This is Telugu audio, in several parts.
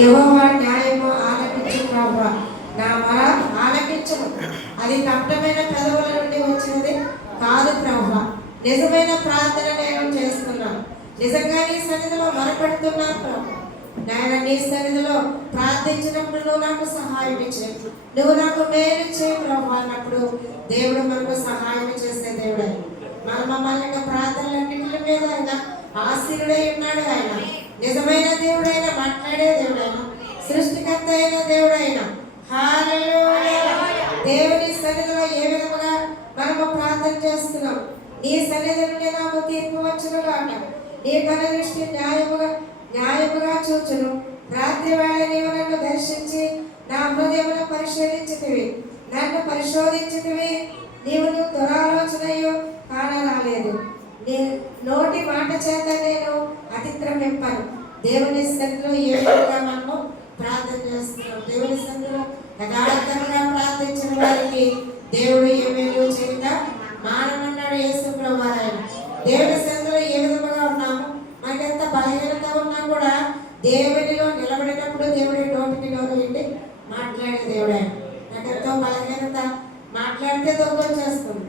యెహోవా న్యాయము ఆలకించు ప్రభువా, నా మొర ఆలకించుము. అది కపటమైన పెదవుల నుండి వచ్చినది కాదు ప్రభువా. నిజమైన ప్రార్థన నేను చేస్తున్నాను. నిజంగా నీ సన్నిధిలో మొరపెడుతున్నాను ప్రభు. నాయన నీ సన్నిధిలో ప్రార్థించినప్పుడు నువ్వు నాకు సహాయం ఇచ్చేది, నువ్వు నాకు మేలు చేయి ప్రభు అన్నప్పుడు దేవుడు మనకు సహాయం చేసే దేవుడు. మమ్మల్ని ప్రార్థనలన్నింటి మీద ఆయన ఆశీనుడై ఉన్నాడు. ఆయన నిజమైన దేవుడైన, మాట్లాడే దేవుడైన, సృష్టికర్త అయిన దేవుడైన. హల్లెలూయా. దేవుని సన్నిధిలో ఏ విధముగా మనము ప్రార్థన చేస్తున్నాం. నీ సన్నిధి నుండి నాకు తీర్పు వచ్చును గాక. నీ కన దృష్టి న్యాయముగా చూచును. రాత్రి వేళ నీవు నన్ను దర్శించి నా హృదయమును పరిశోధించితివి. నన్ను పరిశోధించితివి. నీవు దురాలోచనయు కానరాలేదు. నీ నోటి మాట చేత నేను అతిక్రమింపను. దేవుని సన్నిధిలో ఏ విధంగా మనము ప్రార్థన చేస్తున్నాం. దేవుని సన్నిధిలో యథార్థంగా ప్రార్థించిన వారికి దేవుడు ఏమేలు చేయక మానమన్నాడు యేసు ప్రభువారాయన. దేవుని సన్నిధిలో ఏ విధంగా ఉన్నాము, మనకెంత బలహీనత ఉన్నా కూడా దేవునిలో నిలబడినప్పుడు దేవుడి నోటికి నోరు విండి మాట్లాడే దేవుడే. నాకెంతో బలహీనత, మాట్లాడితే దొంగ చేస్తుంది.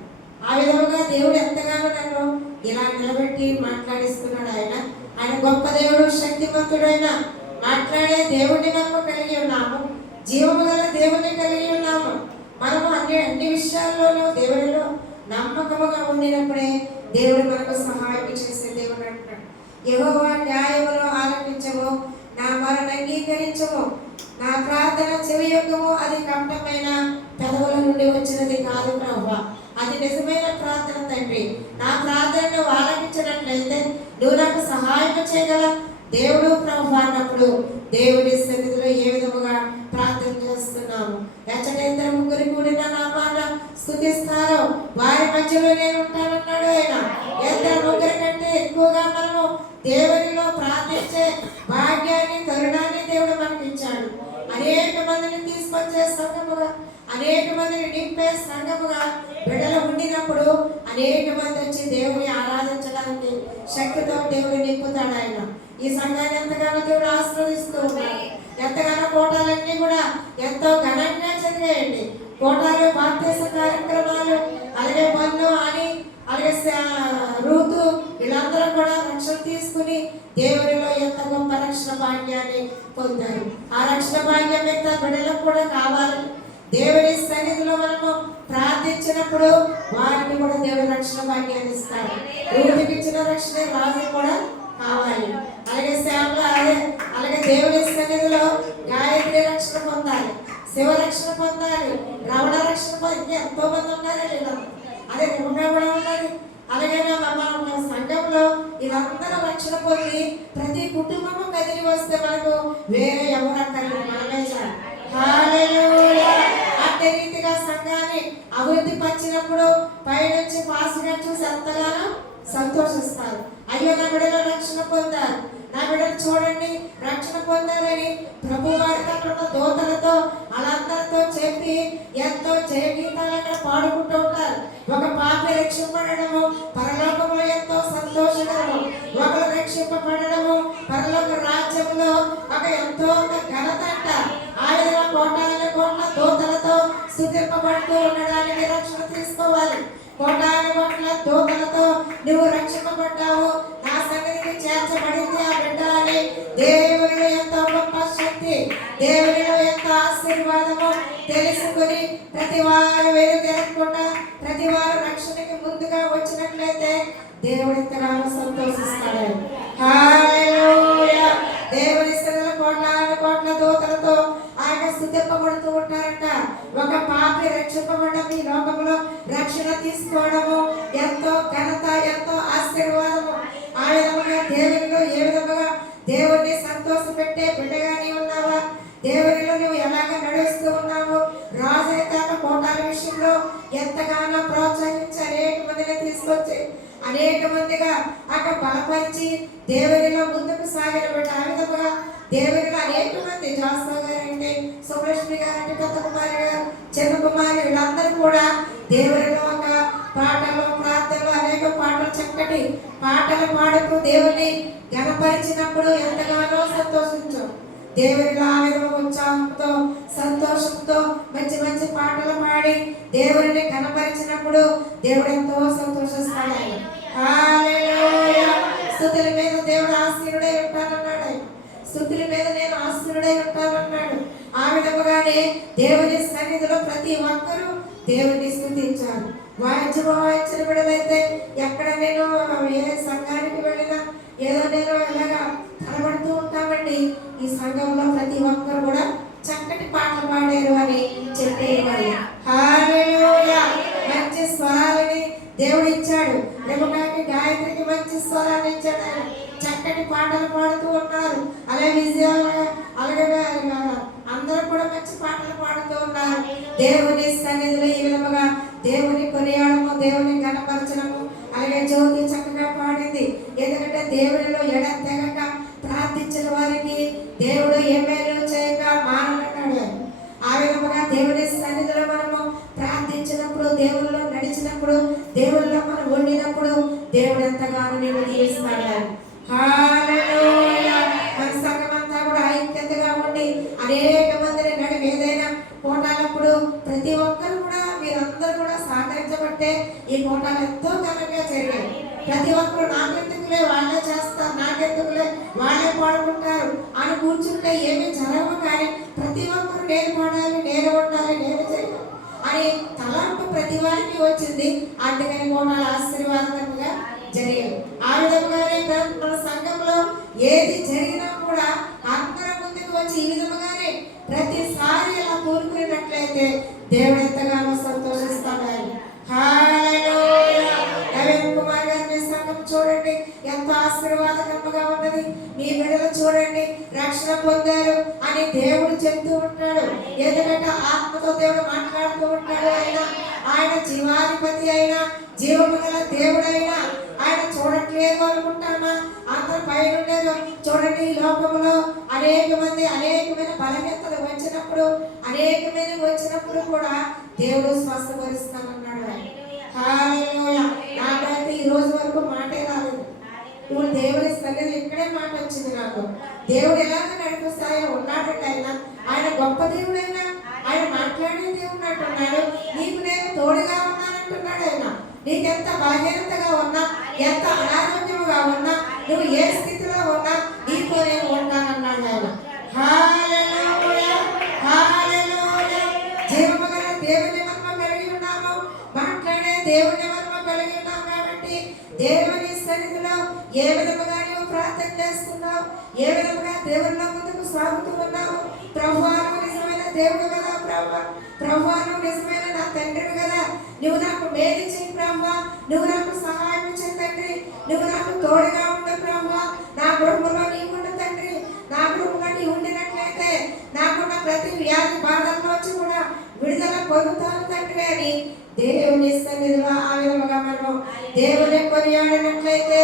ఆ విధంగా దేవుడు ఎంతగానో నన్ను ఇలా నిలబెట్టి మాట్లాడిస్తున్నాడు. ఆయన గొప్ప దేవుడు, శక్తివంతుడైన మాట్లాడే దేవుడిని మనము కలిగి ఉన్నాము. జీవము గల దేవుడిని కలిగి ఉన్నాము. మనము అన్ని విషయాల్లోనూ దేవుడిలో నమ్మకముగా ఉండినప్పుడే దేవుడు మనకు సహాయం చేసే దేవుడు అంటాడు. యెహోవా న్యాయమును ఆలకించము, నా మొరను అంగీకరించము. నా ప్రార్థన చెవియొక్కము. అది కపటమైన పెదవుల నుండి వచ్చినది కాదు ప్రభువా. అది నిజమైన ప్రార్థన తండ్రి. నా ప్రార్థనను ఆలకించినట్లయితే నువ్వు నాకు సహాయం చేయగల దేవుడు ప్రభువా అన్నప్పుడు దేవుని సన్నిధిలో ఏ విధముగా ప్రార్థన చేస్తున్నాము. ఎచ్చటేంద్ర ముగ్గురు కూడిన నా మాట స్తుతిస్తారో వారి మధ్యలో నేను ఉంటానన్నాడు ఆయన. ఎంత ముగ్గురి కంటే ఎక్కువగా మనము దేవునిలో ప్రార్థించే భాగ్యాన్ని, తరుణాన్ని దేవుడు మనకి ఇచ్చాడు. అనేక మందిని తీసుకొచ్చే సంఘముగా, అనేక మందిని నింపే సంఘముగా బిడ్డలు ఉండినప్పుడు అనేక మంది వచ్చి దేవుని ఆరాధించడానికి శక్తితో దేవుడు నింపుతాడు ఆయన. ఈ సంఘాన్ని ఎంతగానో దేవుడు ఆశీర్వదిస్తూ ఉన్నాడు. ఎంతగానో కోటాలన్నీ కూడా ఎంతో ఘనంగా చదివేయండి. కోటాలు, బాప్తీస కార్యక్రమాలు, అలాగే పన్ను అని, అలాగే రూతు, వీళ్ళందరూ కూడా రక్షణ తీసుకుని దేవునిలో ఎంత గొప్ప రక్షణ భాగ్యాన్ని పొందారు. ఆ రక్షణ భాగ్యం మిగతా బిడ్డలకు కూడా కావాలి. దేవుని సన్నిధిలో మనము ప్రార్థించినప్పుడు వారిని కూడా దేవుని రక్షణ భాగ్యాన్ని ఇస్తారు. రూతుకి ఇచ్చిన రక్షణ రాజు కూడా కావాలి. అలాగే శ్యామల, అలాగే దేవుని సన్నిధిలో గాయత్రి రక్షణ పొందాలి, శివ రక్షణ పొందాలి, రమణ రక్షణ పొంది ఎంతో మంది ఉన్నారండి. అదే నిమ్మగా కూడా ఉన్నది. అలాగే మన సంఘంలో ఇదందరూ రక్షణ పొంది ప్రతి కుటుంబము కదిలి వస్తే మనకు వేరే ఎవరు అక్కర్లేదు, మనమే చాలు. హల్లెలూయా. అదే రీతిగా సంఘాన్ని అభివృద్ధి పరిచినప్పుడు పైనుంచి పాస్గా చూసి ఎంతగానో సంతోషిస్తారు. అయ్యో నా బిడ్డలో రక్షణ పొందారు, నా బిడ్డలు చూడండి రక్షణ పొందారని ప్రభు వారికి అక్కడ దూతలతో వాళ్ళందరితో చెప్పి ఎంతో జయగీతాలు అక్కడ పాడుకుంటూ ఉంటారు. ఒక పాపి రక్షింపబడము పరలోకంలో ఎంతో సంతోషకరము. ఒకరు రక్షింపబడము పరలోక రాజ్యంలో ఒక ఎంతో ఘనత అంట. ఆయన కోటాల కోట్ల దూతలతో స్తుతింపబడుతూ ఉండడానికి రక్షణ తీసుకోవాలి. కోటాల కోట్ల దూతలతో నువ్వు రక్షింపబడ్డావు, నా సన్నిధికి చేర్చబడింది ఆ బిడ్డ అని దేవునిలో ఎంతో గొప్ప శక్తి, దేవునిలో ఎంతో ఆశీర్వాదము తెలుసుకుని ప్రతి వారు వేరు తిరగకుండా ప్రతి వారు రక్షణకి ముందుగా వచ్చినట్లయితే దేవుడు ఎంతగానో సంతోషిస్తాడు. హల్లెలూయా. దేవుని సన్నిధిలో కోట్ల దూతలతో ఆయన స్తుతింపబడుతూ ఉంటారంట. ఒక పాపి రక్షింపబడడం, ఈ లోకంలో రక్షణ తీసుకోవడము ఎంతో ఘనత, ఎంతో ఆశీర్వాదము. ఆ విధముగా దేవునిలో ఏ విధముగా దేవుణ్ణి సంతోష పెట్టే బిడ్డగానే ఉన్నావా? దేవునిలో నువ్వు ఎలాగ నడుస్తూ ఉన్నావు? రాజైతే కోటాల విషయంలో ఎంతగానో ప్రోత్సహించి అనేక మందిని తీసుకొచ్చి అనేక మందిగా అక్కడ బలపరిచి దేవునిలో ముందుకు సాగిన బిడ్డ. ఆ విధముగా దేవునిలో అనేక మంది జాస్తా గారండి, సుభలక్ష్మి గారండి, కొత్త కుమారి గారు, చిన్న కుమారి, వీళ్ళందరూ కూడా దేవునిలో ఒక పాటలు, ప్రార్థనలు, అనేక పాటలు, చక్కటి పాటలు పాడుతూ దేవుని ఘనపరిచినప్పుడు ఎంతగానో సంతోషించాం. దేవునిలో ఆ విధంగా ఉత్సాహంతో సంతోషంతో మంచి మంచి పాటలు పాడి దేవుడిని కనపరిచినప్పుడు దేవుడు ఎంతో సంతోషిస్తాడు. హల్లెలూయా. స్తుతుల మీద దేవుడు ఆశీనుడై ఉంటానన్నాడు. స్తుతుల మీద నేను ఆశీనుడై ఉంటానన్నాడు. ఆ విధముగానే దేవుని సన్నిధిలో ప్రతి ఒక్కరూ దేవుని స్తుతించారు. వాయించిన బిడ్డలైతే ఎక్కడ నేను ఏ సంఘానికి వెళ్ళినా ఏదో నేను ఇలాగా కనబడుతూ ఉంటామండి. ఈ సంఘంలో ప్రతి ఒక్కరు కూడా చక్కటి పాటలు పాడారు అని చెప్పేవాళ్ళు. హల్లెలూయా. మంచి స్వరాలని దేవుడు ఇచ్చాడు. రెబెకాకి గాయత్రికి మంచి స్వరాన్ని ఇచ్చాడు. ఆయన చక్కటి పాటలు పాడుతూ ఉన్నారు. అలాగే అందరూ కూడా మంచి పాటలు పాడుతూ ఉన్నారు. దేవుని సన్నిధిలో ఈ విధముగా దేవుని కొనియాడము, దేవుని గణపరచడము. అలాగే జ్యోతి చక్కగా పాడింది. ఎందుకంటే దేవునిలో ఎడతెగక ప్రార్థించిన వారికి దేవుడు ఏ మేలు చేయక మానన్నాడు. ఆ విధముగా దేవుని సన్నిధిలో మనము ప్రార్థించినప్పుడు, దేవుల్లో నడిచినప్పుడు, దేవుల్లో మనం వండినప్పుడు దేవుడు ఎంతగానో నేను దీవిస్తాడు. హల్లెలూయా. మన సంఘమంతా కూడా ఐక్యతగా ఉండి అనేక మందిని నడిపి ఏదైనా కోటాలప్పుడు ప్రతి ఒక్కరు కూడా మీరందరూ కూడా సహకరించబట్టే ఈ కోటాలు ఎంతో ఘనంగా జరిగాయి. ప్రతి ఒక్కరు నాకెందుకులే వాళ్ళే చేస్తారు, నాకెందుకులే వాళ్ళే పాడుకుంటారు అని కూర్చుంటే ఏమీ జరగవు. కానీ ప్రతి ఒక్కరు నేను పాడాలి, నేను ఉండాలి, నేను చేయాలి అని తలంపు ప్రతి వారికి వచ్చింది. అందుకని కోటాలు ఆశీర్వాదకరంగా జరిగాయి. ఆ విధముగానే మన సంఘంలో ఏది జరిగినా కూడా అందరి ముందుకు వచ్చి ఈ విధముగానే ప్రతిసారి అలా కోరుకునేటట్లయితే దేవుడు ఎంతగానో సంతోషిస్తాడు. హల్లెలూయా. నవీన్ కుమార్ గారి సంఘం చూడండి ఎంతో ఆశీర్వాదకరంగా ఉన్నది. మీ బిడ్డలు చూడండి రక్షణ పొందారు అని దేవుడు చెప్తూ ఉంటాడు. ఎందుకంటే ఆత్మతో దేవుడు మాట్లాడుతూ ఉంటాడు. ఆయన జీవాధిపతి అయినా జీవము గల దేవుడైనా ఆయన చూడట్లేదు అనుకుంటామా? అందరు పైన ఉండేది చూడండి. ఈ లోకంలో అనేకమైన బలహీనతలు వచ్చినప్పుడు కూడా దేవుడు స్వస్థపరుస్తానన్నాడు. హల్లెలూయా. నాకైతే ఈ రోజు వరకు మాటే రాలేదు. ఇప్పుడు దేవుడి సన్నిధి ఇక్కడే మాట వచ్చింది నాకు. దేవుడు ఎలాగ నడిపిస్తాయో ఉన్నాడంటే ఆయన గొప్ప దేవుడైనా, ఆయన మాట్లాడే దేవుడు అంటున్నాడు. నీకు నేను తోడుగా ఉన్నానంటున్నాడు. ఆయన నీకెంత బలహీనతగా ఉన్నా, ఎంత అనారోగ్యముగా ఉన్నా, నువ్వు ఏ స్థితిలో ఉన్నా నీతో నేను ఉంటానన్నాడు ఆయన. హల్లెలూయా. హల్లెలూయా. జీవము గల దేవుని మహిమ కలిగి ఉన్నాము, మాట్లాడే దేవుని మహిమ కలిగి ఉన్నాం. కాబట్టి దేవుని సన్నిధిలో ఏ విధముగా నువ్వు ప్రార్థన చేస్తున్నావు, ఏ విధముగా దేవునిలో ముందుకు సాగుతూ ఉన్నావు. ప్రభువా నువ్వు నిజమైన దేవుడు కదా, ప్రభువా నువ్వు నిజమైన నా తండ్రివి కదా, నువ్వు నాకు మేలు చేయి ప్రభువా, నువ్వు నాకు సహాయం చేయి తండ్రి, నువ్వు నాకు తోడుగా ఉండు ప్రభువా, నా గృహంలో నీవుండు తండ్రి, నా గృహంలో నీ ఉండినట్లయితే నాకున్న ప్రతి వ్యాధి బాధల్లో వచ్చి కూడా విడుదల పొందుతాను తండ్రి అని దేవుని సన్నిధిలో ఆ విధముగా మనం దేవుని కొనియాడినట్లయితే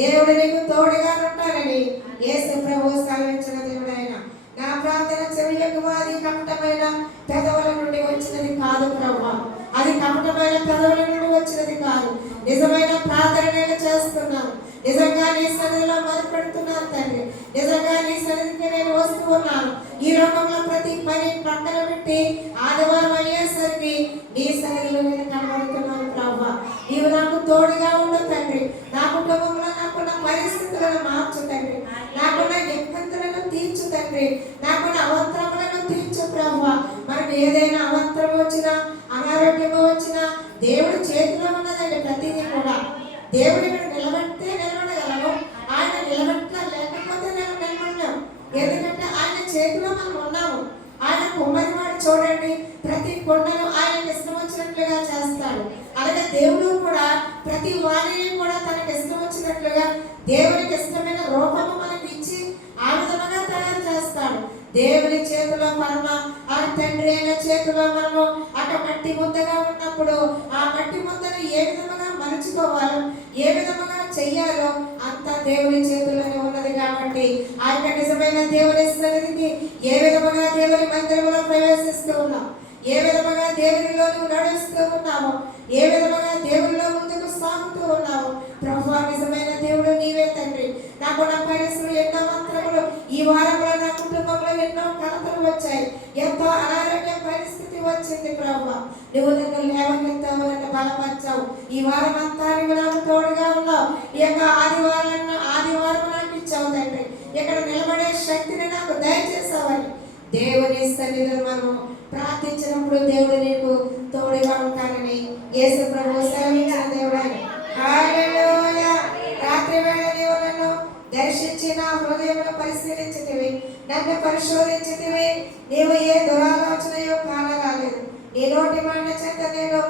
దేవుడు నీకు తోడుగా ఉంటానని యేసు ప్రభువు సెలవించిన దేవుడైన. నా ప్రార్థన చెవియకు అది కపటమైన పెదవుల నుండి వచ్చినది కాదు ప్రభువా, అది కపటమైన పెదవుల నుండి వచ్చినది కాదు. నిజమైన ప్రార్థన నేను చేస్తున్నాను, నిజంగా నీ సన్నిధిలో మొదలుపెడుతున్నాను తండ్రి, నిజంగా నీ సన్నిధికి నేను వస్తూ ఉన్నాను. ఈ లోకంలో ప్రతి పని పక్కన పెట్టి ఆదివారం అయ్యేసరికి నీ సన్నిధిలో నేను కనబడుతున్నాను ప్రభువా. నీవు నాకు తోడుగా ఉండు తండ్రి, నా కుటుంబంలో నాకున్న పరిస్థితులను మార్చు తండ్రి, నాకున్న ఇబ్బందులను తీర్చు తండ్రి, నాకున్న అవంతరములను తీర్చు ప్రభువా. మనకు ఏదైనా అవంతరం వచ్చినా, అనారోగ్యం వచ్చినా దేవుడి చేతిలో ఉన్నదండి. ప్రతిదీ కూడా దేవుడి నిలబడితే నిలబడగలము, ఆయన నిలబడలేకపోతే నిలబడలేము. ఎందుకంటే ఆయన చేతిలో మనం ఉన్నాము. ఆయన కుమ్మరివాడు చూడండి, ప్రతి కొండను ఆయన ఇష్టం వచ్చినట్లుగా చేస్తాడు. అలాగే దేవుడు కూడా ప్రతి వారిని కూడా తనకి ఇష్టం వచ్చినట్లుగా దేవునికి ఇష్టమైన రూపము మనకి ఇచ్చి ఆ విధంగా తయారు చేస్తాడు. దేవుని చేతిలో మనము, ఆ తండ్రి అయిన చేతిలో మనము అక్కడ మట్టి ముద్దగా ఉన్నప్పుడు ఆ మట్టి ముద్దను ఏ విధంగా మలుచుకోవాలో, ఏ విధంగా చెయ్యాలో అంత దేవుని చేతుల్లోనే ఉన్నది. కాబట్టి ఆ యొక్క నిజమైన దేవుని సన్నిధికి ఏ విధముగా దేవుని మందిరంలో ప్రవేశిస్తూ ఉన్నాం, ఏ విధముగా దేవునిలో నువ్వు నడుస్తూ ఉన్నావు, ఏ విధముగా దేవునిలో ముందుకు సాగుతూ ఉన్నావు. ప్రభువా నిజమైన దేవుడు నీవే తండ్రి. నాకు నా పరిస్థితులు ఎన్నో మంత్రములు ఈ వారంలో నా కుటుంబంలో నువ్వు నన్ను లేవనెత్తావు, నన్ను బలపరిచావు. ఈ వారం అంతా నువ్వు నాకు తోడుగా ఉన్నావు. ఈ యొక్క ఆదివారం నాకు ఇచ్చావు తండ్రి. ఇక్కడ నిలబడే శక్తిని నాకు దయచేసావని దేవుని సన్నిధిలో మనం ప్రార్థించినప్పుడు దేవుడు నీకు తోడుగా ఉంటానని యేసు ప్రభువు సెలవించిన దేవుడు ఆయన. హల్లెలూయా. రాత్రి వేళ నీవు నన్ను దర్శించి నా హృదయమును పరిశీలించితివి, నన్ను పరిశోధించితివి. నీవు ఏ దురాలోచనయో కానరాలేదు. నీ నోటి మాట చేత నేను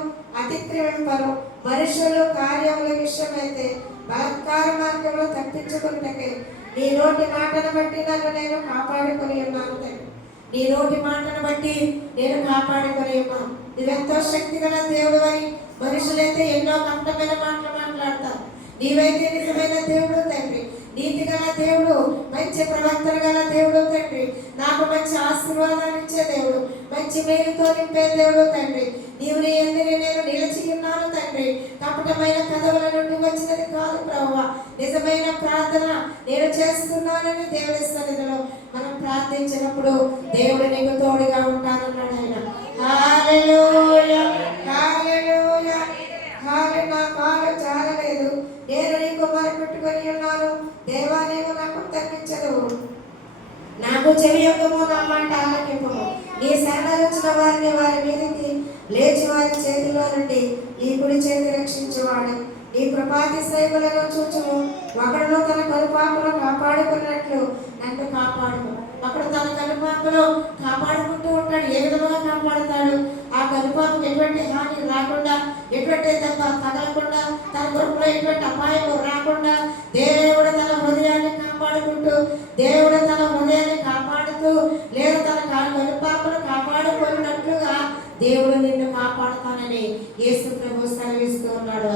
అతిక్రమింపను. మనుషులు కార్యముల విషయమైతే బలాత్కార మార్గంలో తప్పించుకుంటే నీ నోటి మాటను బట్టి నన్ను నేను కాపాడుకొని ఉన్నాను తండ్రి. నీ నోటి మాటను బట్టి నేను కాపాడుకొని ఉన్నాను. నువ్వెంతో శక్తి గల దేవుడు అని మనుషులైతే ఎన్నో కష్టమైన మాటలు మాట్లాడతారు. నీవైతే నిజమైన దేవుడు తండ్రి, నీతి గల దేవుడు, మంచి ప్రవర్తన గల దేవుడు తండ్రి. నాకు మంచి ఆశీర్వాదాన్ని ఇచ్చే దేవుడు, మంచి మేలుతో నింపే దేవుడు తండ్రి. నీవు నీ అందరి నేను నిలిచి ఉన్నాను తండ్రి. కపటమైన కథల నుండి వచ్చినది కాదు ప్రభువా. నిజమైన ప్రార్థన నేను చేస్తున్నానని దేవుని సన్నిధిలో మనం ప్రార్థించినప్పుడు దేవుడు నీకు తోడుగా ఉంటానన్నాడు ఆయన. హల్లెలూయా, హల్లెలూయా. నా కాలు చాలలేదు, నేను నీకు మొరపెట్టుకొని ఉన్నాను. దేవా నీవు నాకు తగ్గించదు, నాకు చెవియొక్కము, నా మాట ఆలకింపుము. నీ శరణొచ్చిన వారిని వారి మీదకి లేచి వారి చేతిలో నుండి నీ కుడి చేతి రక్షించేవాడు. నీ కృపాతిశయములను చూచుము. ఒకడు తన కనుపాపను కాపాడుకున్నట్లు నన్ను కాపాడుము. అప్పుడు తన కనుపాపలో కాపాడుకుంటూ ఉంటాడు. ఏ విధంగా కాపాడుతాడు? ఆ కనుపాపకు ఎటువంటి హాని రాకుండా, ఎటువంటి దెబ్బ తగలకుండా, తన కొడుకులో ఎటువంటి అపాయం రాకుండా దేవుడు తన హృదయాన్ని కాపాడుకుంటూ, దేవుడు తన హృదయాన్ని కాపాడుతూ, లేదా తన కనుపాపను కాపాడుకున్నట్లుగా దేవుడు నిన్ను కాపాడుతానని యేసు ప్రభువు సెలవిస్తూ ఉన్నాడు.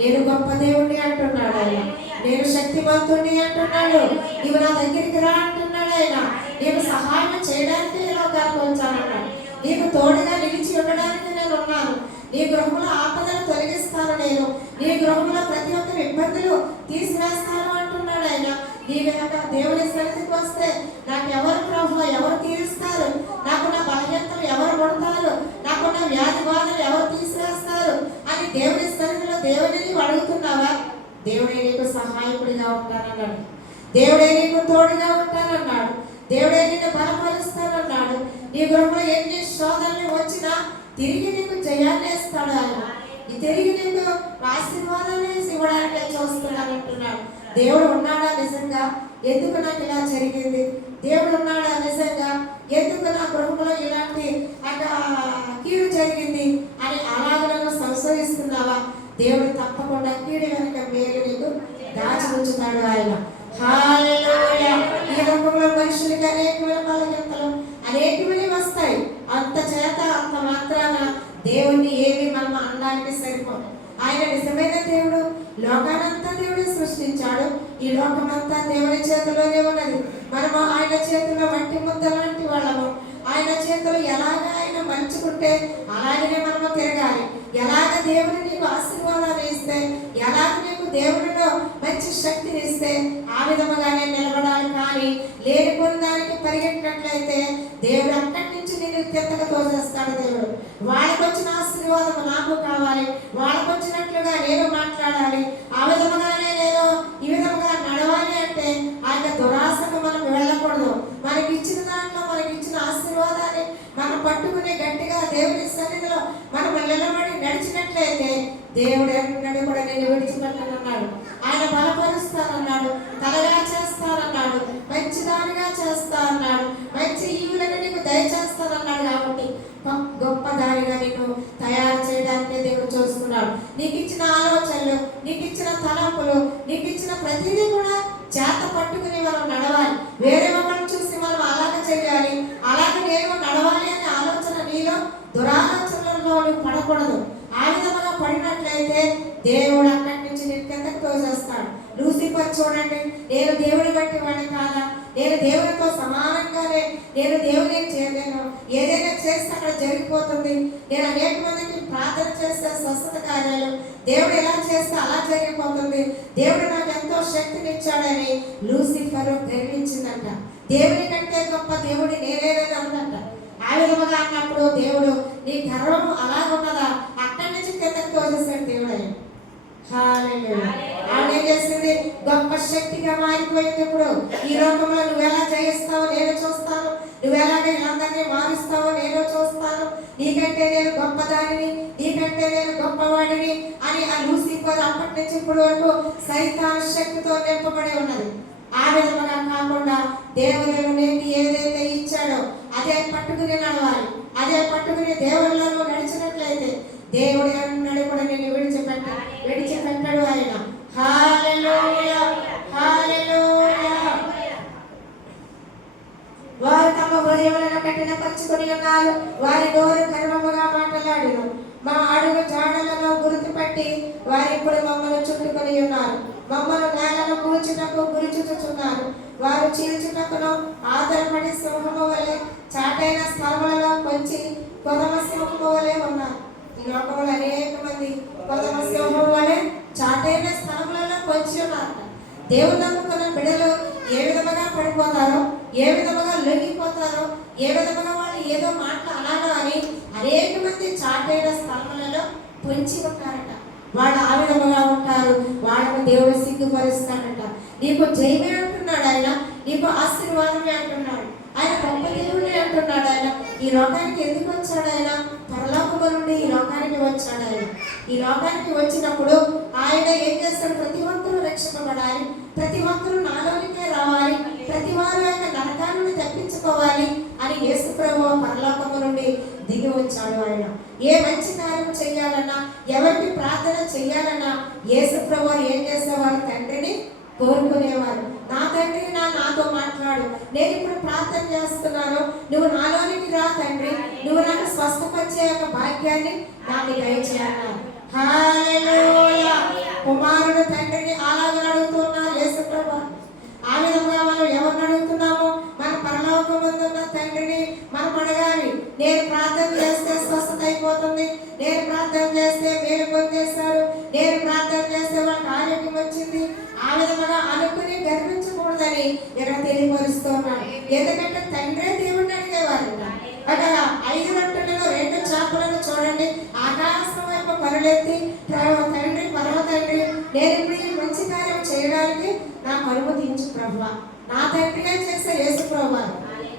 నేను గొప్ప దేవుడిని అంటున్నాడు ఆయన. నేను శక్తివంతుడిని అంటున్నాడు. నీవు నా దగ్గరికి రా అంటున్నాడు ఆయన. నేను సహాయం చేయడానికి ఈ లోకానికి వచ్చానన్నాడు. నీకు తోడుగా నిలిచి ఉండడానికి నేను ఉన్నాను. నీ గృహంలో ఆపదలు తొలగిస్తాను నేను. నీ గృహంలో ప్రతి ఒక్కరి ఇబ్బందులు తీసివేస్తాను అంటున్నాడు ఆయన. నీ వెనక దేవుని సన్నిధికి వస్తే నాకు ఎవరు ప్రభువా, ఎవరు తీరుస్తారు? నాకు నా బలహీనతలు ఎవరు కొడతారు? నాకున్న వ్యాధి బాధలు ఎవరు తీసివేస్తారు అని దేవుని సన్నిధిలో దేవుడిని అడుగుతున్నావా? దేవుడే నీకు సహాయకుడిగా ఉంటానన్నాడు. దేవుడే నీకు తోడుగా ఉంటానన్నాడు. దేవుడే నిన్ను బలపరుస్తానన్నాడు. నీ గృహంలో ఎన్ని శోధనలు వచ్చినా తిరిగి నీకు జయాన్ని ఇస్తాడు ఆయన. తిరిగి నీకు ఆశీర్వాదాన్ని ఇవ్వడానికే చూస్తున్నానంటున్నాడు. దేవుడు ఉన్నాడా నిజంగా? ఎందుకు నాకు ఇలా జరిగింది? దేవుడు ఉన్నాడా నిజంగా? ఎందుకు నా గృహంలో ఇలాంటి కీడు జరిగింది అని అలాగలను సంశయిస్తున్నావా? దేవుడు తప్పకుండా కీడు వెనక మేలు నీకు దాచి ఉంచుతాడు ఆయన. హల్లెలూయా. ఈ లోకంలో మనుషులకి అనేకమైన బలహీనతలు అనేకమైనవి వస్తాయి. అంత చేత అంత మాత్రాన దేవుణ్ణి ఏమి మనం అనడానికి సరిపోదు. ఆయన నిజమైన దేవుడు. లోకానంతా దేవుడు సృష్టించాడు. ఈ లోకమంతా దేవుని చేతిలోనే ఉన్నది. మనము ఆయన చేతిలో మట్టి ముద్ద లాంటి వాళ్ళము. ఆయన చేతులు ఎలాగ ఆయన మంచుకుంటే అలాగనే మనము తిరగాలి. ఎలాగ దేవుడు నీకు ఆశీర్వాదాలు ఇస్తే, ఎలాగ నీకు దేవుడిలో మంచి శక్తిని ఇస్తే ఆ విధముగానే నిలబడాలి. కానీ లేనిపోయిన దానికి పరిగెట్టినట్లయితే దేవుడు అక్కడి నుంచి నేను కిందకు తోసేస్తాడు. దేవుడు వాళ్ళకు వచ్చిన ఆశీర్వాదం నాకు కావాలి, వాళ్ళకు వచ్చినట్లుగా నేను మాట్లాడాలి, ఆ విధముగానే నేను ఈ విధముగా నడవాలి అంటే ఆయన దురాశకు మనం వెళ్ళకూడదు. మనకి ఇచ్చిన దాంట్లో మనకి ఇచ్చిన ఆశీర్వాదాన్ని మనం పట్టుకుని గట్టిగా దేవుని సన్నిధిలో మనం నిలబడి నడిచినట్లయితే దేవుడు ఎన్నడూ కూడా నేను విడిచిపెట్టనన్నాడు. ఆయన బలపరుస్తానన్నాడు, తలగా చేస్తానన్నాడు, మంచిదానిగా చేస్తా అన్నాడు, మంచి ఈవులను నీకు దయచేస్తానన్నాడు. కాబట్టి గొప్ప దానిగా నిన్ను తయారు చేయడానికే దేవుడు చూస్తున్నాడు. నీకు ఇచ్చిన ఆలోచనలు, నీకు ఇచ్చిన తలంపులు, నీకు ఇచ్చిన ప్రతిదీ కూడా చేత పట్టుకుని మనం నడవాలి. వేరే వాళ్ళని చూసి మనం అలాగే చేయాలి, అలాగే నేను నడవాలి అనే ఆలోచన నీలో దురాలోచనలలో పడకూడదు. ఆ విధంగా పడినట్లయితే దేవుడు అక్కడి నుంచి నేను కిందకు తోసేస్తాడు. లూసిఫర్ చూడండి, నేను దేవుని బట్టి వాడిని కాదా, నేను దేవునితో సమానంగానే నేను దేవుని చేయలేను, ఏదైనా చేస్తే అక్కడ జరిగిపోతుంది, నేను అనేక మందికి ప్రార్థన చేస్తే స్వస్థత కార్యాలు దేవుడు ఎలా చేస్తే అలా జరిగిపోతుంది, దేవుడు నాకు ఎంతో శక్తిని ఇచ్చాడని లూసిఫర్ గర్వించిందంట. దేవుని కంటే గొప్ప దేవుడి నేనేదని అందంట. ఆ విధముగా అన్నప్పుడు దేవుడు నీ గర్వం అలాగున్నదా? అక్కడి నుంచి కిందకి తోసేసాడు దేవుడు ఆయన. హల్లెలూయా. ఆవిడ ఏం చేసింది? గొప్ప శక్తిగా మారిపోయింది. ఇప్పుడు ఈ లోకంలో నువ్వెలా జయిస్తావో నేను చూస్తాను, నువ్వెలాగ వీళ్ళందరినీ మారుస్తావో నేను చూస్తాను, నీకంటే నేను గొప్పదానిని, నీకంటే నేను గొప్పవాడిని అని ఆ లూసిఫర్ అప్పటి నుంచి ఇప్పటి వరకు సైతాన్ శక్తితో నింపబడి ఉన్నది. ఆ విధముగా కాకుండా దేవుడు నీకు ఏదైతే ఇచ్చాడో అదే పట్టుకుని నడవాలి. అదే పట్టుకుని దేవుళ్ళలో నడిచినట్లయితే దేవుడు అన్నాడు కూడా నేను విడిచిపెట్టాడు ఆయన. హల్లెలూయా, హల్లెలూయా. వారు తమ హృదయములను కఠినపరుచుకొని ఉన్నారు, వారి నోరు గర్వముగా మాట్లాడును. మా అడుగు జాడలను గుర్తుపట్టి వారు ఇప్పుడు మమ్మల్ని చుట్టుకొని ఉన్నారు. మమ్మల్ని నేలను కూర్చుటకు గురిచుచున్నారు. వారు చీల్చుటకును ఆధారపడి సింహము వలె చాటైన స్థలములలో కొంచి కొదమ సింహము వలె ఉన్నారు. ఈ లోకంలో అనేక మంది కొదమ సింహం వలె చాటైన స్థలములలో కొంచి ఉన్నారు. దేవుడు నమ్ముకున్న బిడ్డలు ఏ విధముగా పడిపోతారో, ఏ విధముగా లొంగిపోతారో, ఏ విధముగా వాళ్ళు ఏదో మాటలు అలాగా అని అనేక మంది చాటైన స్థలములలో పొంచి ఉంటారట. వాళ్ళు ఆ విధముగా ఉంటారు. వాళ్ళకు దేవుడు సిగ్గుపరుస్తాడట. నీకు జయమే అంటున్నాడు ఆయన, నీకు ఆశీర్వాదమే అంటున్నాడు ఆయన, గొప్ప దేవుడే అంటున్నాడు ఆయన. ఈ లోకానికి ఎందుకు వచ్చాడు ఆయన? పరలోకము నుండి ఈ లోకానికి వచ్చాడు ఆయన. ఈ లోకానికి వచ్చినప్పుడు ఆయన ఏం చేస్తాడు? ప్రతి ఒక్కరూ రక్షింపబడాలి, ప్రతి ఒక్కరూ నాలోనికే రావాలి, ప్రతి వారు ఆయన నరకాన్ని తప్పించుకోవాలి అని యేసు ప్రభువు పరలోకము నుండి దిగి వచ్చాడు ఆయన. ఏ మంచి కార్యం చేయాలన్నా, ఎవరికి ప్రార్థన చేయాలన్నా యేసు ప్రభువు ఏం చేసేవారు? తండ్రిని కోరుకునేవారు. నా తండ్రి నాతో మాట్లాడు, నేను ఇప్పుడు ప్రార్థన చేస్తున్నాను, నువ్వు నాలోనికి రా తండ్రి, నువ్వు నాకు స్వస్థపరిచే యొక్క భాగ్యాన్ని నాకు దయచేయాలి. హల్లెలూయా. కుమారుడు తండ్రిని అలాగే అడుగుతున్నారు యేసు ప్రభువు. ఆ విధంగా మనం ఎవరిని అడుగుతున్నామో? మన పరలోకమందున్న తండ్రిని మనం అడగాలి. నేను ప్రార్థన చేస్తే స్వస్థత అయిపోతుంది, నేను ప్రార్థన చేస్తే మేలు పొందేశారు, నేను ప్రార్థన చేస్తే వాళ్ళకి ఆరోగ్యం వచ్చింది, ఆ విధంగా అనుకుని గర్వించకూడదని ఇక్కడ తెలియపరుస్తున్నాను. ఎందుకంటే తండ్రే దేవుడిని అడిగేవారు. అక్కడ 5 రొట్టెలలో 2 చేపలను చూడండి, ఆకాశం వైపు కరులెత్తి తండ్రి, పరమ తండ్రి, నేను ఇప్పుడు ఈ మంచి కార్యం చేయడానికి నాకు అనుమతించు ప్రభువా. నా తండ్రిగా చేసే యేసు ప్రభువా.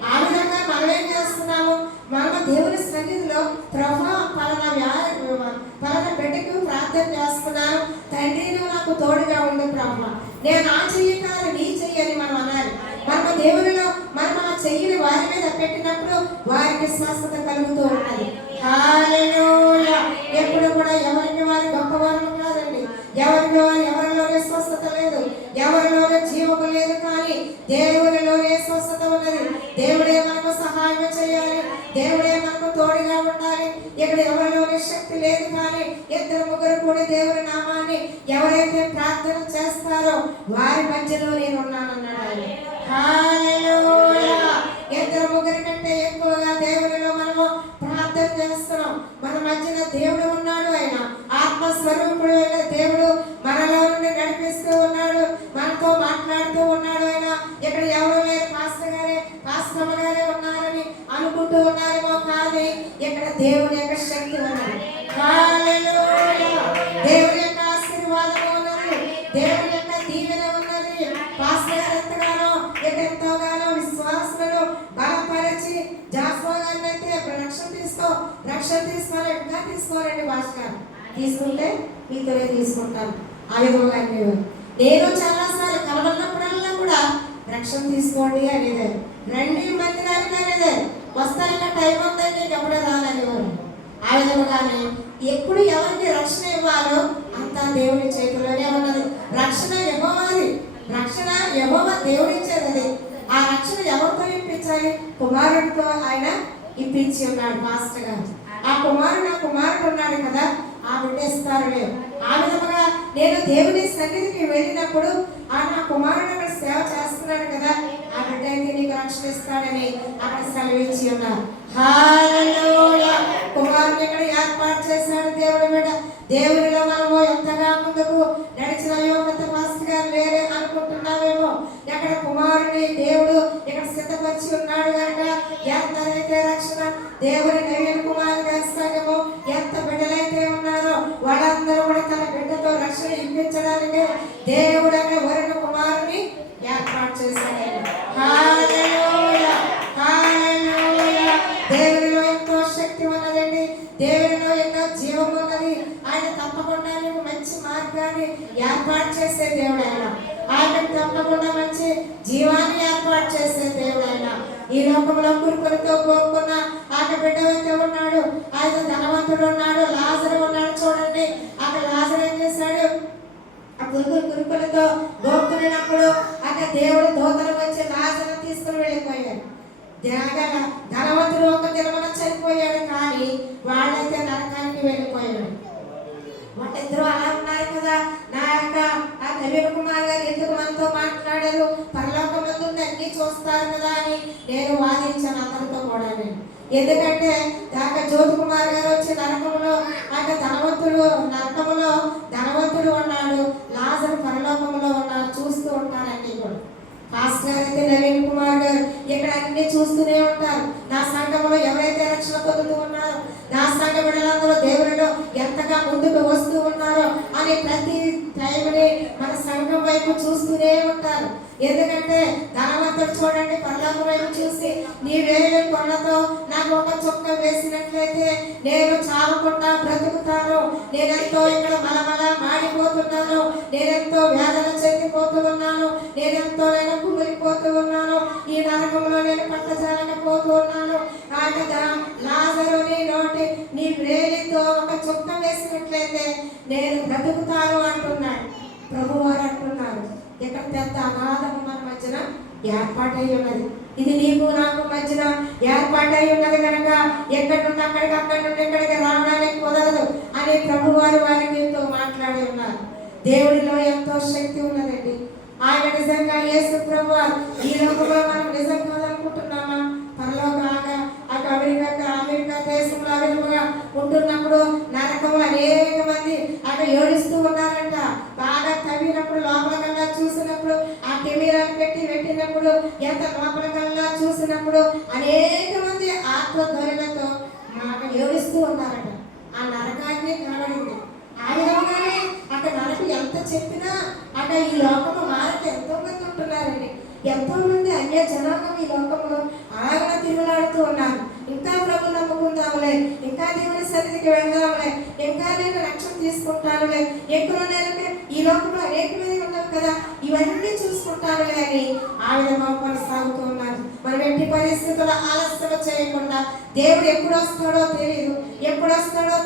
ఆ విధంగా మనం ఏం చేస్తున్నాము? మనం దేవుని సన్నిధిలో ప్రభువా పలానా బిడ్డకు ప్రార్థన చేస్తున్నాను, తండ్రి నువ్వు నాకు తోడుగా ఉండు ప్రభువా, నేను నా చెయ్యి కాదు నీ చెయ్యి అని మనం అనాలి. మనం దేవునిలో మనం ఆ చెయ్యిని వారి మీద పెట్టినప్పుడు వారికి స్వస్థత కలుగుతూ ఉన్నది. హల్లెలూయా. ఎప్పుడు కూడా ఎవరికి వారి గొప్పవారు కాదండి, ఎవరిలోనే స్వస్థత లేదు, ఎవరిలోనే జీవము లేదు, కానీ దేవునిలోనే స్వస్థత ఉన్నది. దేవుడే మనకు సహాయం చేయాలి, దేవుడే మనకు తోడుగా ఉండాలి. ఇక్కడ ఎవరిలోనే శక్తి లేదు, కానీ 2-3 కూడి దేవుని నామాన్ని ఎవరైతే ప్రార్థన చేస్తారో వారి మధ్యలో నేను ఉన్నానన్నాడు ఆయన. హల్లెలూయా. 2-3 కంటే ఎక్కువగా దేవునిలో మనము ప్రార్థన చేస్తున్నాం. మన మధ్యన దేవుడు ఉన్నాడు. ఆయన ఆత్మస్వరూపుడు అయిన దేవుడు మనలో నుండి నడిపిస్తూ ఉన్నాడు, మనతో మాట్లాడుతూ ఉన్నాడు. ఆయన ఇక్కడ ఎవరు లేరు, పాస్టర్ గారే ఉన్నారని అనుకుంటూ ఉన్నారేమో, కానీ ఇక్కడ దేవుని యొక్క శక్తి ఉన్నది. హల్లెలూయా. దేవుని యొక్క ఆశీర్వాదం ఉన్నది, దేవుని యొక్క దీవెన ఉన్నది. పాస్టర్ గారు ఎంతగానో విశ్వాసులను బలపరిచి జాస్వా గారిని అయితే రక్షణ తీసుకోవాలి, ఇంకా తీసుకోవాలండి. భాస్కర్ తీసుకుంటే మీతోనే తీసుకుంటాను. ఆ విధంగా నేను చాలాసార్లు కలవన్నప్పుడల్లా కూడా రక్షణ తీసుకోండి అనేదే, రండి మందిరానికి అనేదే, వస్తారన్న టైం ఉందండి ఎప్పుడే రాననేవారు. ఆ విధముగానే ఎప్పుడు ఎవరికి రక్షణ ఇవ్వాలో అంతా దేవుడి చేతిలోనే ఉన్నది. రక్షణ యెహోవాది, రక్షణ యెహోవా దేవుడిచ్చేది. ఆ రక్షణ ఎవరితో ఇప్పించాలి? కుమారుడితో ఆయన ఇప్పించి ఉన్నాడు మాస్టర్ గారు. ఆ కుమారుడు ఉన్నాడు కదా, ఆ బిడ్డ ఇస్తారులే. ఆ విధముగా నేను దేవుని సన్నిధికి వెళ్ళినప్పుడు ఆ నా కుమారుడు అక్కడ సేవ చేస్తున్నాడు కదా, ఆ బిడ్డ అయితే నీకు రక్షణ ఇస్తాడని అక్కడ సెలవిచ్చి ఉన్నారు. హల్లెలూయా. కుమారుని ఇక్కడ ఏర్పాటు చేశాడు దేవుడి బిడ్డ. దేవునిలో మనము ఎంతగా ముందుకు నడిచిన యోగ్యత మాస్టర్ గారు లేరే అనుకుంటున్నావేమో. ఎక్కడ కుమారుని దేవుడు ఇక్కడ సిద్ధపరిచి ఉన్నాడు కనుక ఎంతైతే రక్షణ దేవుని నవీన కుమారుడు చేస్తాడు. జీవించడానికి దేవుడు అనే వరుణ కుమారుని ఏర్పాటు చేశాడు. హల్లెలూయా, హల్లెలూయా. దేవునిలో ఎంతో శక్తి ఉన్నదండి, దేవునిలో ఎన్నో జీవం ఉన్నది. ఆయన తప్పకుండా నీకు మంచి మార్గాన్ని ఏర్పాటు చేసే దేవుడు ఆయన తప్పకుండా మంచి జీవాన్ని ఏర్పాటు చేసే దేవుడు ఆయన. ఈ లోకంలో కురుకులతో గోక్కున్న ఆయన బిడ్డ అయితే ఉన్నాడు, ఆయన ధనవంతుడు ఉన్నాడు, లాజరు ఉన్నాడు. చూడండి అక్కడ లాజరు ఏం చేశాడు? ఆ కురుకులతో గోక్కున్నప్పుడు అక్కడ దేవుడు దూతలు వచ్చి లాజరు తీసుకుని వెళ్ళిపోయాడు. ధనవంతుడు ఒక దినమున చనిపోయాడు, కానీ వాళ్ళైతే నరకానికి వెళ్ళిపోయాడు. వాళ్ళిద్దరూ అలా ఉన్నారు కదా. నా యొక్క ఆ నవీన్ కుమార్ గారు ఎందుకు మనతో మాట్లాడారు? పరలోకమందు అన్ని చూస్తారు కదా అని నేను వాదించాను అతనితో కూడా. ఎందుకంటే దాకా జ్యోతి కుమార్ గారు వచ్చి నరకంలో ఆయన ధనవంతుడు ఉన్నాడు, లాజరు పరలోకంలో ఉన్నాడు, చూస్తూ ఉంటారండి కూడా. పాస్టర్ గారు అయితే నవీన్ కుమార్ గారు ఇక్కడ అన్ని చూస్తూనే ఉంటారు. నా సంఘంలో ఎవరైతే రక్షణ పొందుతూ ఉన్నారో, నా సంఘ బిడ్డలందరూ దేవునిలో ఎంతగా ముందుకు వస్తూ ఉన్నారో అని ప్రతి టైంని మన సంఘం వైపు చూస్తూనే ఉంటారు. ఎందుకంటే ధనవంతుడు చూడండి పరలోకం వైపు చూసి, నీ వేలు కొనతో నాకు ఒక చొక్క వేసినట్లయితే నేను చావకుండా బ్రతుకుతాను, నేనెంతో ఇక్కడ మలమల మాడిపోతున్నాను, నేనెంతో వేదన చెందిపోతూ ఉన్నాను, నేనెంతో కుమిలిపోతూ ఉన్నాను, ఈ నరకంలో నేను పట్టజాలకపోతూ ఉన్నాను. లాజరు నీ వేలితో ఒక చొక్క వేసినట్లయితే నేను బ్రతుకుతాను అంటున్నాడు ప్రభువారు అంటున్నారు. ఇక్కడ పెద్ద అగాధము మన మధ్యన ఏర్పాటై ఉన్నది. ఇది నీకు నాకు మధ్యన ఏర్పాటై ఉన్నది కనుక ఎక్కడి నుండి అక్కడికి, అక్కడి నుండి ఇక్కడికి రావడానికి కుదరదు అని ప్రభువారు వారితో మాట్లాడి ఉన్నారు. దేవుడిలో ఎంతో శక్తి ఉన్నదండి. ఆయన నిజంగా యేసు ప్రభువారు ఈ లోకంలో మనం నిజం కాదనుకుంటున్నామా? పరలోకంగా అమెరికా దేశంలో అవిధంగా ఉంటున్నప్పుడు నరకంలో అనేక మంది అక్కడ ఏడుస్తూ ఉన్నారంట. బాగా తవ్వినప్పుడు లోపలకల్లా చూసినప్పుడు, ఆ కెమెరాలు పెట్టినప్పుడు ఎంత లోపలకల్లా చూసినప్పుడు అనేక మంది ఆత్మధ్వనులతో అక్కడ ఏడుస్తూ ఉన్నారట. ఆ నరకాన్ని కనబడింది. ఆ విధంగానే అక్కడ నరకం ఎంత చెప్పినా అక్కడ ఈ లోకంలో మారకు ఎంతో మంది ఉంటున్నారండి. ఎంతో మంది అన్య జనాంగం ఈ లోకంలో అలాగ తిరుగులాడుతూ ఉన్నారు. ఇంకా ప్రభు నమ్ముకుందాములే, ఇంకా దేవుని సన్నిధికి వెళ్దాములే, ఇంకా నేను రక్షణ తీసుకుంటానులే, ఎక్కువ నేను ఈ లోకంలో అనేక మంది ఉన్నాం కదా, ఇవన్నీ చూసుకుంటానులే అని ఆ విధంగా కొనసాగుతూ ఉన్నారు. మనం ఎట్టి పరిస్థితుల్లో ఆలస్యం చేయకుండా, దేవుడు ఎప్పుడు వస్తాడో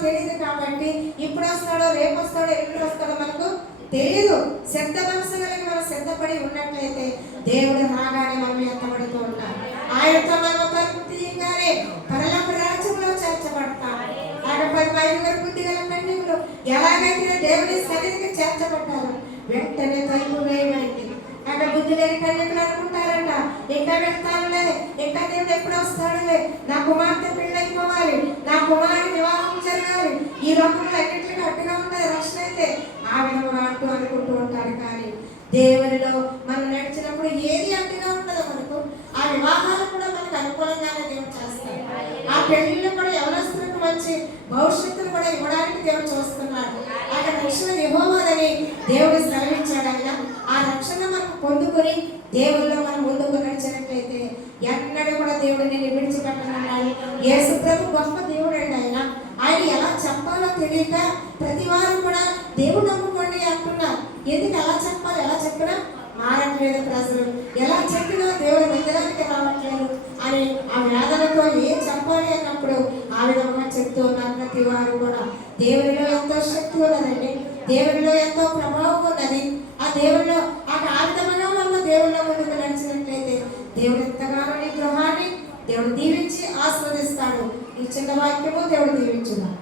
తెలియదు కాబట్టి, ఇప్పుడు వస్తాడో రేపు వస్తాడో ఎప్పుడు వస్తాడో మనకు తెలియదు. సిద్ధ మనసు కలిగి మనం సిద్ధపడి ఉన్నట్లయితే దేవుడు రాగానే మనం ఎత్తబడుతూ ఉంటాం. ఆయనతో మనం తలుపు తీయగానే పరలోక రాజ్యంలో చేర్చబడతాం. అక్కడ 10 మైళ్ళ బుద్ధి గల కన్యకులు ఎలాగైతే దేవుని సన్నిధికి చేర్చబడ్డారు, వెంటనే తలుపు వేయబడింది. అక్కడ బుద్ధి లేని కన్యకులు అనుకుంటారంట, ఇంకా వెళ్తానులే, ఇంకా దేవుడు ఎప్పుడు వస్తాడులే, నా కుమార్తె పెళ్ళైపోవాలి, నా కుమారుడి వివాహం జరగాలి, ఈ లోకంలో అన్నింటికి అడ్డుగా ఉంటుంది రక్షణ అయితే ఆ విధంగా అంటూ అనుకుంటూ ఉంటారు. కానీ దేవునిలో మనం నడిచినప్పుడు ఏది అడ్డుగా ఉండదు మనకు. ఆ వివాహాలు కూడా మనకు అనుకూలంగానే దేవుడు చేస్తారు. ఆ పెళ్లిళ్ళు కూడా యవనస్తులకు మంచి భవిష్యత్తును కూడా ఇవ్వడానికి దేవుడు చూస్తున్నాడు. అక్కడ రక్షణ యెహోవాదని దేవుడు సెలవించాడు. ఆయన ఆ రక్షణ మనం పొందుకొని దేవుల్లో మనం ముందుకు నడిచినట్లయితే ఎన్నడూ కూడా దేవుడు నేను విడిచిపెట్టనన్నాడు. యేసు ప్రభు గొప్ప దేవుడు అండి. ఆయన ఎలా చెప్పాలో తెలియక ప్రతి వారు కూడా దేవుడు నమ్ముకోండి అంటున్నారు. ఎందుకు ఎలా చెప్పాలి? ఎలా చెప్పినా మారట్లేదు ప్రజలు, ఎలా చెప్పినా దేవుడి మందిరానికి రావట్లేదు అని ఆ వేదనతో ఏం చెప్పాలి అన్నప్పుడు ఆ విధంగా చెప్తూ ఉన్నారు ప్రతి వారు కూడా. దేవునిలో ఎంతో శక్తి ఉన్నదండి, దేవునిలో ఎంతో ప్రభావం ఉన్నది. ఆ దేవునిలో ఆ విధంగా మనం దేవునిలో ముందుకు నడిచినట్లయితే దేవుడు ఎంతగానో నీ గృహాన్ని దేవుడు దీవించి ఆస్వాదిస్తాడు. ఈ చిన్న వాక్యము దేవుడు దీవించున్నాడు.